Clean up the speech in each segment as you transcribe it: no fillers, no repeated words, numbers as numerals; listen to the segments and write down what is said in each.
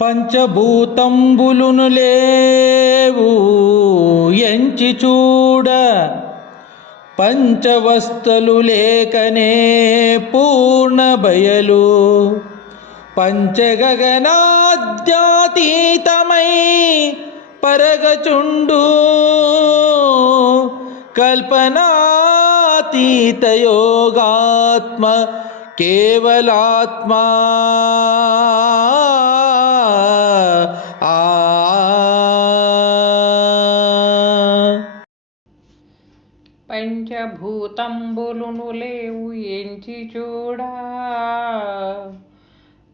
పంచభూతంబులును లేవు ఎంచి చూడ, పంచవస్తలు లేకనే పూర్ణ బయలు. పంచగగనాద్యాతీతమై పరగచుండు, కల్పనాతీత యోగాత్మ కేవలాత్మా. పంచభూతంబులును లేవు ఎంచి చూడా,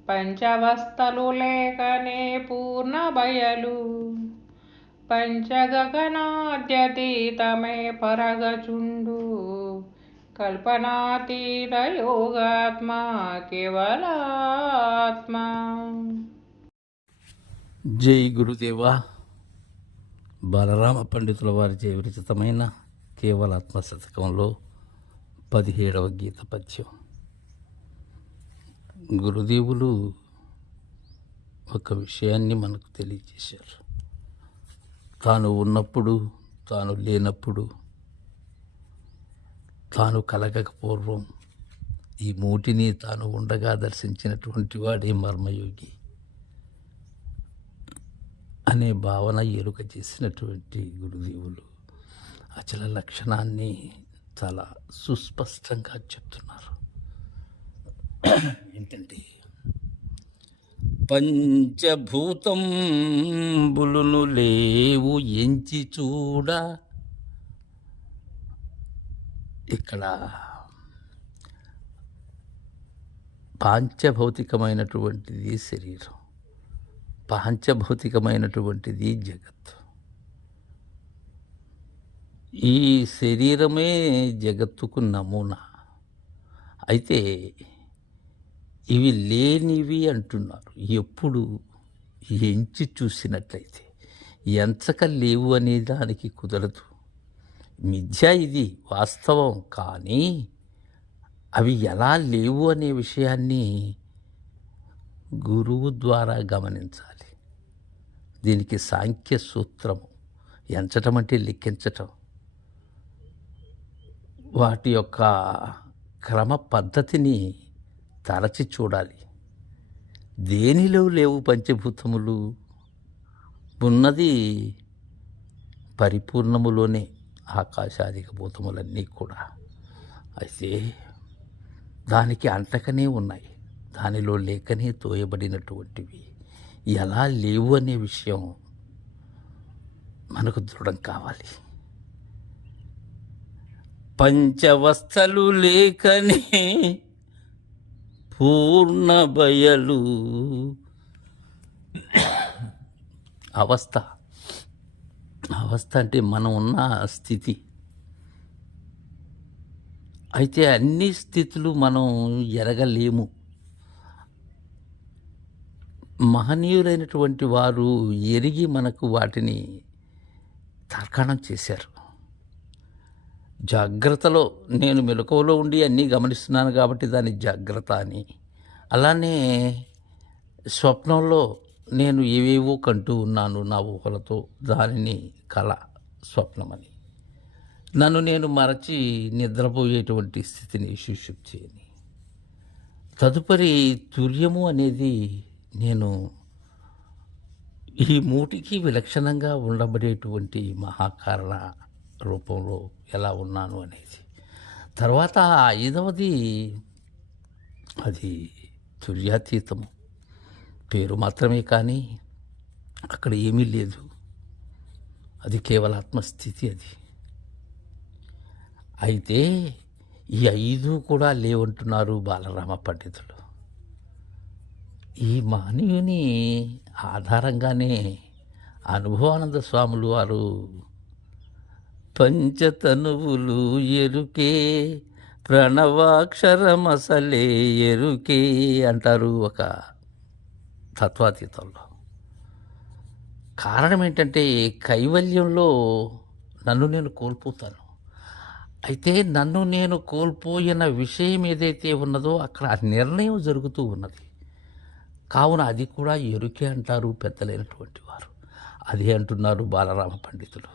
పంచవస్తలు లేకనే పూర్ణ బయలు. పంచగగనాద్యతీతమే పరగచుండు, కల్పనాతీత యోగాత్మ కేవలాత్మ. జై గురుదేవా. బలరామ పండితుల వారిచే విరచితమైన కేవలాత్మ శతకంలో 17వ గీత పద్యం. గురుదేవులు ఒక విషయాన్ని మనకు తెలియజేశారు. తాను ఉన్నప్పుడు, తాను లేనప్పుడు, తాను కలగక పూర్వం ఈ మూటిని తాను ఉండగా దర్శించినటువంటి వాడే మర్మయోగి అనే భావన ఎరుక చేసినటువంటి గురుదేవులు అచల లక్షణాన్ని చాలా సుస్పష్టంగా చెప్తున్నారు. ఏంటంటే, పంచభూతంబులును లేవు ఎంచి చూడ. ఇక్కడ పాంచభౌతికమైనటువంటిది శరీరం, పాంచభౌతికమైనటువంటిది జగత్తు. ఈ శరీరమే జగత్తుకు నమూనా. అయితే ఇవి లేనివి అంటున్నారు. ఎప్పుడు ఎంచి చూసినట్లయితే ఎంచక లేవు అనే దానికి కుదరదు. మిథ్య ఇది వాస్తవం. కానీ అవి ఎలా లేవు అనే విషయాన్ని గురువు ద్వారా గమనించాలి. దీనికి సాంఖ్య సూత్రము. ఎంచటం అంటే లెక్కించటం. వాటి యొక్క క్రమ పద్ధతిని తరచి చూడాలి. దేనిలో లేవు పంచభూతములు? ఉన్నది పరిపూర్ణములోనే ఆకాశాదిక భూతములన్నీ కూడా. అయితే దానికి అంటకనే ఉన్నాయి, దానిలో లేకనే తోయబడినటువంటివి ఎలా లేవు అనే విషయం మనకు దృఢం కావాలి. పంచవస్థలు లేకనే పూర్ణ బయలు. అవస్థ అంటే మనం ఉన్న స్థితి. అయితే అన్ని స్థితులు మనం ఎరగలేము. మహనీయులైనటువంటి వారు ఎరిగి మనకు వాటిని తర్కణం చేశారు. జాగ్రత్తలో నేను మెలకువలో ఉండి అన్నీ గమనిస్తున్నాను కాబట్టి దాన్ని జాగ్రత్త అని, అలానే స్వప్నంలో నేను ఏవేవో కంటూ ఉన్నాను నా ఊహలతో, దానిని కళ స్వప్నమని, నన్ను నేను మరచి నిద్రపోయేటువంటి స్థితిని సుషుప్తి అని. తదుపరి తుర్యము అనేది నేను ఈ మూటికి విలక్షణంగా ఉండబడేటువంటి మహాకారణ రూపంలో ఎలా ఉన్నాను అనేది. తర్వాత 5వది అది తుర్యాతీతము, పేరు మాత్రమే, కానీ అక్కడ ఏమీ లేదు. అది కేవలాత్మస్థితి. అది అయితే ఈ 5 కూడా లేవంటున్నారు బాలరామ పండితులు. ఈ మహనీయుని ఆధారంగానే అనుభవానంద స్వాములు వారు పంచతనువులు ఎరుకే ప్రణవాక్షరమసలే ఎరుకే అంటారు ఒక తత్వాతీతంలో. కారణం ఏంటంటే, కైవల్యంలో నన్ను నేను కోల్పోతాను. అయితే నన్ను నేను కోల్పోయిన విషయం ఏదైతే ఉన్నదో అక్కడ నిర్ణయం జరుగుతూ ఉన్నది. కావున అది కూడా ఎరుకే అంటారు పెద్దలైనటువంటి వారు. అదే అంటున్నారు బాలరామ పండితులు.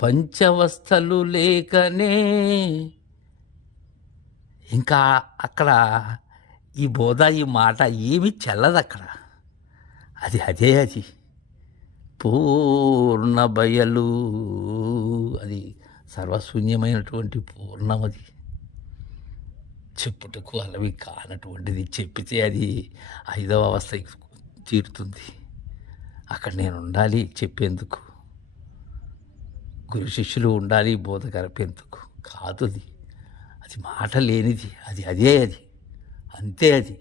పంచవస్థలు లేకనే, ఇంకా అక్కడ ఈ బోధ ఈ మాట ఏమీ చెల్లదు అక్కడ. అదే పూర్ణ బయలు, అది సర్వశూన్యమైనటువంటి పూర్ణమది. చెప్పుటకు అలవి కానటువంటిది. చెప్పితే అది 5వ అవస్థకి తీరుతుంది. అక్కడ నేను ఉండాలి చెప్పేందుకు, గురు శిష్యులు ఉండాలి బోధ గడిపేందుకు కాదు. అది మాట లేనిది. అదే అంతే. అది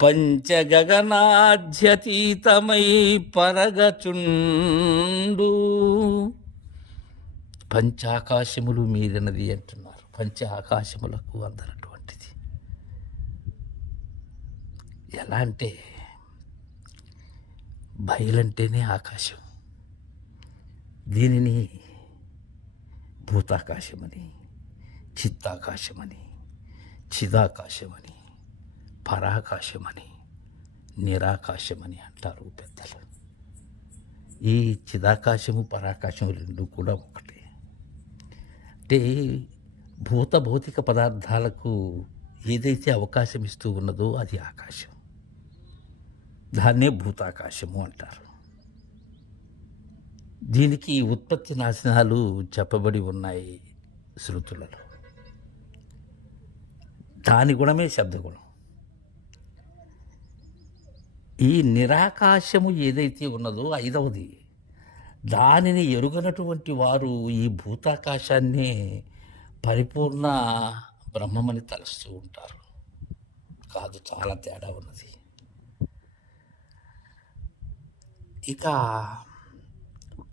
పంచగగనాధ్యతీతమై పరగచుండు, పంచాకాశములు మీరినది అంటున్నారు. పంచ ఆకాశములకు అందనటువంటిది. ఎలా అంటే బయలంటేనే ఆకాశం. దీనిని భూతాకాశమని, చిత్తాకాశమని, చిదాకాశమని, పరాకాశమని, నిరాకాశమని అంటారు పెద్దలు. ఈ చిదాకాశము పరాకాశము రెండు కూడా ఒకటే. అంటే భౌతిక పదార్థాలకు ఏదైతే అవకాశం ఇస్తూ ఉన్నదో అది ఆకాశం. దాన్నే భూతాకాశము అంటారు. దీనికి ఉత్పత్తి నాశనాలు చెప్పబడి ఉన్నాయి శృతులలో. దాని గుణమే శబ్దగుణం. ఈ నిరాకాశము ఏదైతే ఉన్నదో 5వది, దానిని ఎరుగనటువంటి వారు ఈ భూతాకాశాన్నే పరిపూర్ణ బ్రహ్మమని తలుస్తూ ఉంటారు. కాదు, చాలా తేడా ఉన్నది. ఇక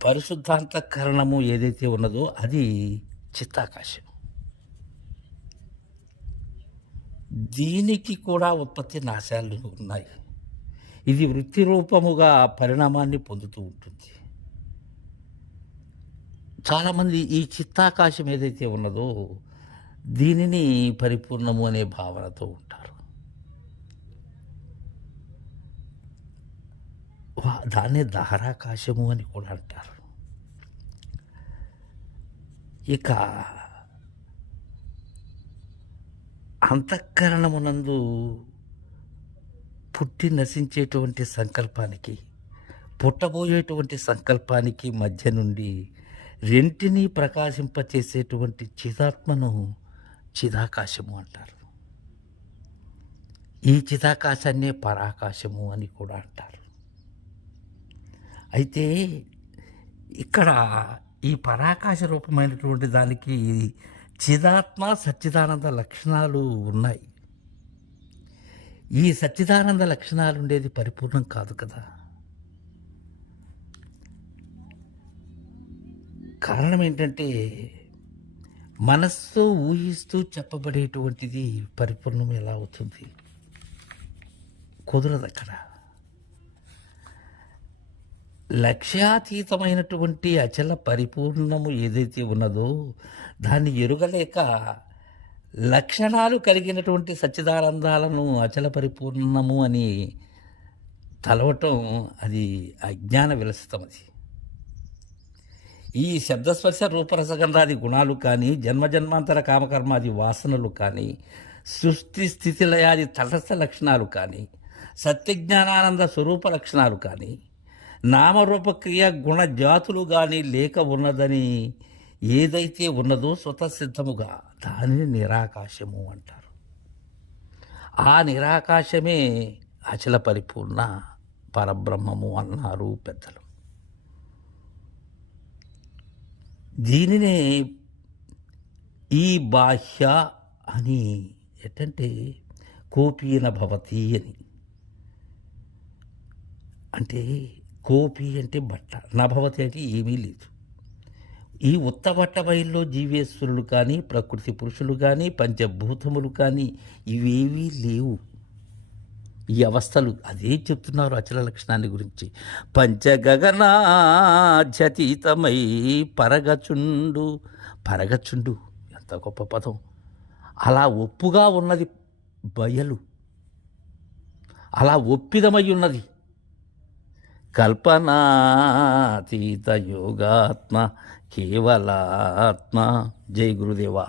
పరిశుద్ధాంతఃకరణము ఏదైతే ఉన్నదో అది చిత్తాకాశం. దీనికి కూడా ఉత్పత్తి నాశాలు ఉన్నాయి. ఇది వృత్తి రూపముగా పరిణామాన్ని పొందుతూ ఉంటుంది. చాలామంది ఈ చిత్తాకాశం ఏదైతే ఉన్నదో దీనిని పరిపూర్ణము అనే భావనతో ఉంటారు. దాన్నే దహరాకాశము అని కూడా అంటారు. ఇక అంతఃకరణమునందు పుట్టి నశించేటువంటి సంకల్పానికి, పుట్టబోయేటువంటి సంకల్పానికి మధ్య నుండి రెంటిని ప్రకాశింపచేసేటువంటి చిదాత్మను చిదాకాశము అంటారు. ఈ చిదాకాశాన్నే పరాకాశము అని కూడా అంటారు. అయితే ఇక్కడ ఈ పరాకాశ రూపమైనటువంటి దానికి చిదాత్మ సచ్చిదానంద లక్షణాలు ఉన్నాయి. ఈ సచ్చిదానంద లక్షణాలు ఉండేది పరిపూర్ణం కాదు కదా. కారణం ఏంటంటే మనస్సు ఊహిస్తూ చెప్పబడేటువంటిది పరిపూర్ణం ఎలా అవుతుంది? కుదరదు. అక్కడ లక్ష్యాతీతమైనటువంటి అచల పరిపూర్ణము ఏదైతే ఉన్నదో దాన్ని ఎరుగలేక లక్షణాలు కలిగినటువంటి సచ్చిదానందాలను అచల పరిపూర్ణము అని తలవటం అది అజ్ఞాన విలసితం. అది ఈ శబ్దస్పర్శ రూపరసగంధాది గుణాలు కానీ, జన్మజన్మాంతర కామకర్మాది వాసనలు కానీ, సృష్టి స్థితిలయాది తటస్థ లక్షణాలు కానీ, సత్యజ్ఞానానంద స్వరూప లక్షణాలు కానీ, నామరూపక్రియ గుణ జాతులు కానీ లేక ఉన్నదని ఏదైతే ఉన్నదో స్వతసిద్ధముగా దానిని నిరాకాశము అంటారు. ఆ నిరాకాశమే అచల పరిపూర్ణ పరబ్రహ్మము అన్నారు పెద్దలు. దీనినే ఈ బాహ్య అని ఎట్టంటే కోపీన భవతి అని, అంటే కోపి అంటే బట్ట, నభవతి అంటే ఏమీ లేదు. ఈ ఉత్తబట్ట బయల్లో జీవేశ్వరులు కానీ, ప్రకృతి పురుషులు కానీ, పంచభూతములు కానీ ఇవేవీ లేవు. ఈ అవస్థలు అదే చెప్తున్నారు అచల లక్షణాన్ని గురించి. పంచగగనాధ్యతీతమై పరగచుండు. పరగచుండు ఎంత గొప్ప పదం. అలా ఒప్పుగా ఉన్నది బయలు. అలా ఒప్పిదమై ఉన్నది. కల్పనాతీత యోగాత్మ కేవలాత్మ. జై గురుదేవా.